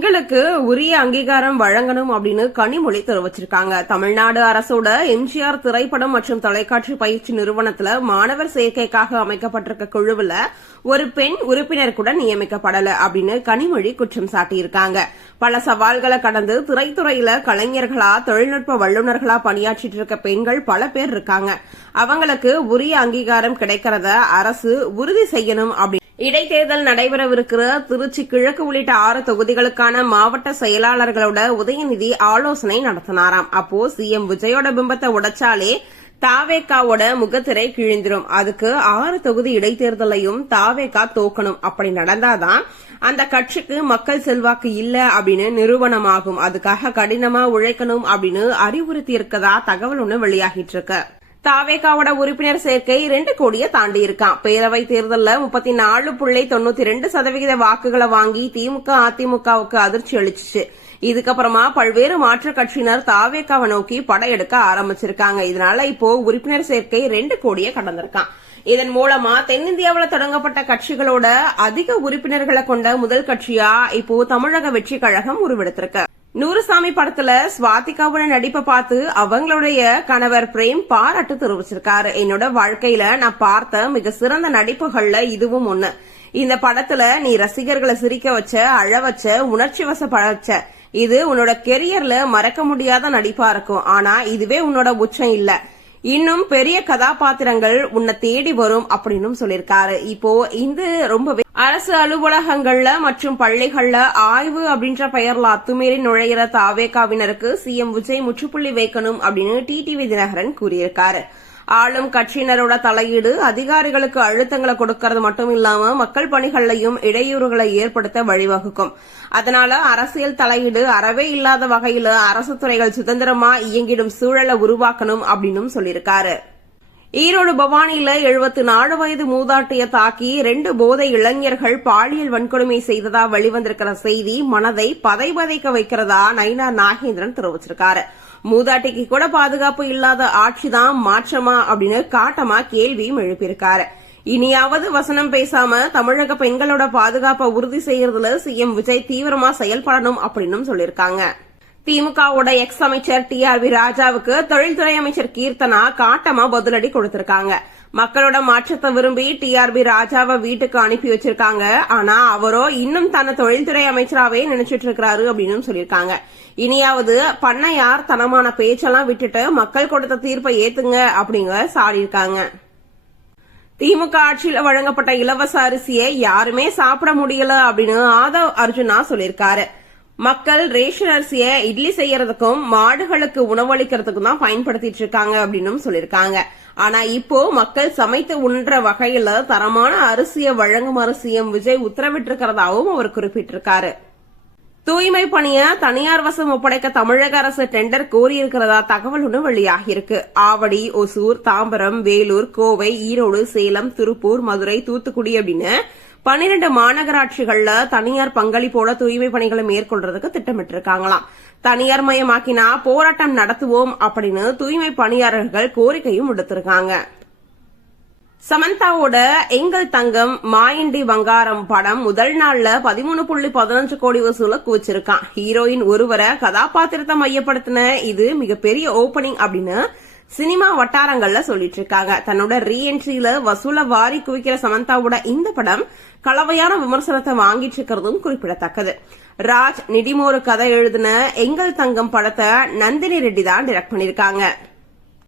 பெண்களுக்கு உரிய அங்கீகாரம் வழங்கணும் அப்படின்னு கனிமொழி தெரிவிச்சிருக்காங்க. தமிழ்நாடு அரசோட எம்ஜிஆர் திரைப்படம் மற்றும் தொலைக்காட்சி பயிற்சி நிறுவனத்துல மாணவர் சேர்க்கைக்காக அமைக்கப்பட்டிருக்க குழுவுல ஒரு பெண் உறுப்பினர் கூட நியமிக்கப்படல அப்படின்னு கனிமொழி குற்றம் சாட்டியிருக்காங்க. பல சவால்களை கடந்து திரைத்துறையில கலைஞர்களா தொழில்நுட்ப வல்லுநர்களா பணியாற்றிட்டு இருக்க பெண்கள் பல பேர் இருக்காங்க. அவங்களுக்கு உரிய அங்கீகாரம் கிடைக்கிறத அரசு உறுதி செய்யணும் அப்படின்னு இடைத்தேர்தல் நடைபெறவிருக்கிற திருச்சி கிழக்கு உள்ளிட்ட 6 தொகுதிகளுக்கான மாவட்ட செயலாளர்களோட உதயநிதி ஆலோசனை நடத்தினாராம். அப்போ சிஎம் விஜயோட பிம்பத்தை உடைச்சாலே தாவேகாவோட முகத்திரை கிழிந்திரும். அதுக்கு 6 தொகுதி இடைத்தேர்தலையும் தாவேகா தோக்கணும். அப்படி நடந்தாதான் அந்த கட்சிக்கு மக்கள் செல்வாக்கு இல்ல அப்படின்னு நிரூபணமாகும். அதுக்காக கடினமா உழைக்கணும் அப்படின்னு அறிவுறுத்தி இருக்கதா தகவல் ஒண்ணு வெளியாகிட்டு இருக்கு. தாவேகாவோட உறுப்பினர் சேர்க்கை 2 கோடியை தாண்டி இருக்கான். பேரவை தேர்தலில் 34.92% வாக்குகளை வாங்கி திமுக அதிமுகவுக்கு அதிர்ச்சி அளிச்சுச்சு. இதுக்கப்புறமா பல்வேறு மாற்றுக் கட்சியினர் தாவேகாவை நோக்கி படையெடுக்க ஆரம்பிச்சிருக்காங்க. இதனால இப்போ உறுப்பினர் சேர்க்கை 2 கோடியை கடந்திருக்கான். இதன் மூலமா தென்னிந்தியாவில் தொடங்கப்பட்ட கட்சிகளோட அதிக உறுப்பினர்களை கொண்ட முதல் கட்சியா இப்போ தமிழக வெற்றி கழகம் உருவெடுத்திருக்கு. நூறுசாமி படத்துல ஸ்வாதிகாவோட நடிப்பை பார்த்து அவங்களுடைய கணவர் பிரேம் பாராட்டு தெரிவிச்சிருக்காரு. என்னோட வாழ்க்கையில நான் பார்த்த மிக சிறந்த நடிப்புகள்ல இதுவும் ஒண்ணு. இந்த படத்துல நீ ரசிகர்களை சிரிக்க வச்ச, அழ வச்ச, உணர்ச்சி வசப்படைச்ச. இது உன்னோட கெரியர்ல மறக்க முடியாத நடிப்பா இருக்கும். ஆனா இதுவே உன்னோட உச்சம் இல்ல. இன்னும் பெரிய கதாபாத்திரங்கள் உன்னை தேடி வரும் அப்படின்னு சொல்லிருக்காரு. இப்போ இந்த ரொம்பவே அரசு அலுவலகங்கள்ல மற்றும் பள்ளிகள்ல ஆய்வு அப்படின்ற பெயர்ல அத்துமீறி நுழையிற தாவேகாவினருக்கு சிஎம் விஜய் முற்றுப்புள்ளி வைக்கணும் அப்படின்னு டிடிவி தினகரன் கூறியிருக்காரு. ஆளும் கட்சியினரோட தலையீடு அதிகாரிகளுக்கு அழுத்தங்களை கொடுக்கறது மட்டும் இல்லாம மக்கள் பணிகளையும் இடையூறுகளை ஏற்படுத்த வழிவகுக்கும். அதனால அரசியல் தலையீடு அறவே இல்லாத வகையில அரசு துறைகள் சுதந்திரமா இயங்கிடும் சூழலை உருவாக்கணும் அப்படின்னு சொல்லியிருக்காரு. ஈரோடு பவானியில 74 வயது மூதாட்டியை தாக்கி 2 போதை இளைஞர்கள் பாலியல் வன்கொடுமை செய்ததா வெளிவந்திருக்கிற செய்தி மனதை பதைபதைக்க வைக்கிறதா நயினார் நாகேந்திரன் தெரிவிச்சிருக்காரு. மூதாட்டிக்கு கூட பாதுகாப்பு இல்லாத ஆட்சிதான் மாற்றமா அப்படின்னு காட்டமா கேள்வியும் எழுப்பியிருக்காரு. இனியாவது வசனம் பேசாம தமிழக பெண்களோட பாதுகாப்பை உறுதி செய்யறதுல சிஎம் விஜய் தீவிரமா செயல்படணும் அப்படின்னு சொல்லியிருக்காங்க. திமுகவோட எக்ஸ் அமைச்சர் டிஆர்பி ராஜாவுக்கு தொழில்துறை அமைச்சர் கீர்த்தனா காட்டமா பதிலடி கொடுத்திருக்காங்க. மக்களோட மாற்றத்தை விரும்பி டிஆர்பி ராஜாவை வீட்டுக்கு அனுப்பி வச்சிருக்காங்க. ஆனா அவரோ இன்னும் தன்னை தொழில்துறை அமைச்சராவே நினைச்சிட்டு இருக்கிறாரு அப்படின்னு சொல்லியிருக்காங்க. இனியாவது பண்ணையார் தனமான பேச்செல்லாம் விட்டுட்டு மக்கள் கொடுத்த தீர்ப்பை ஏத்துங்க அப்படிங்க சாடியிருக்காங்க. திமுக ஆட்சியில் வழங்கப்பட்ட இலவச அரிசியை யாருமே சாப்பிட முடியல அப்படின்னு ஆதவ் அர்ஜுனா சொல்லியிருக்காரு. மக்கள் ரேஷன் அரிசிய இட்லி செய்யறதுக்கும் மாடுகளுக்கு உணவளிக்கிறதுக்கும் தான் பயன்படுத்திட்டு இருக்காங்க அப்படின்னு சொல்லிருக்காங்க. ஆனா இப்போ மக்கள் சமைத்து உண்ற வகையில தரமான அரிசியை வழங்குமாறு சிஎம் விஜய் உத்தரவிட்டிருக்கிறதாவும் அவர் குறிப்பிட்டிருக்காரு. தூய்மை பணியை தனியார் வசம் ஒப்படைக்க தமிழக அரசு டெண்டர் கோரியிருக்கிறதா தகவல் ஒன்று வெளியாகியிருக்கு. ஆவடி, ஒசூர், தாம்பரம், வேலூர், கோவை, ஈரோடு, சேலம், திருப்பூர், மதுரை, தூத்துக்குடி அப்படின்னு 12 மாநகராட்சிகள்ல தனியார் பங்களிப்போட தூய்மை பணிகளை மேற்கொள்றதுக்கு திட்டமிட்டிருக்காங்களாம். தனியார் மயமாக்கினா போராட்டம் நடத்துவோம் அப்படின்னு தூய்மை பணியாளர்கள் கோரிக்கையும் விடுத்திருக்காங்க. சமந்தாவோட எங்கள் தங்கம் மாயண்டி வங்காரம் படம் முதல் நாள்ல 13.15 கோடி வசூல குவிச்சிருக்கான். ஹீரோயின் ஒருவரை கதாபாத்திரத்தை மையப்படுத்தின இது மிகப்பெரிய ஓபனிங் அப்படின்னு சினிமா வட்டாரங்கள்ல சொல்லிட்டு இருக்காங்க. தன்னோட ரீஎன்ட்ரியில வசூல வாரி குவிக்கிற சமந்தாவோட இந்த படம் கலவையான விமர்சனத்தை வாங்கிட்டு இருக்கிறதும் குறிப்பிடத்தக்கது. ராஜ் நிடிமோரு கதை எழுதின எங்கள் தங்கம் படத்தை நந்தினி ரெட்டி தான் டைரக்ட் பண்ணிருக்காங்க.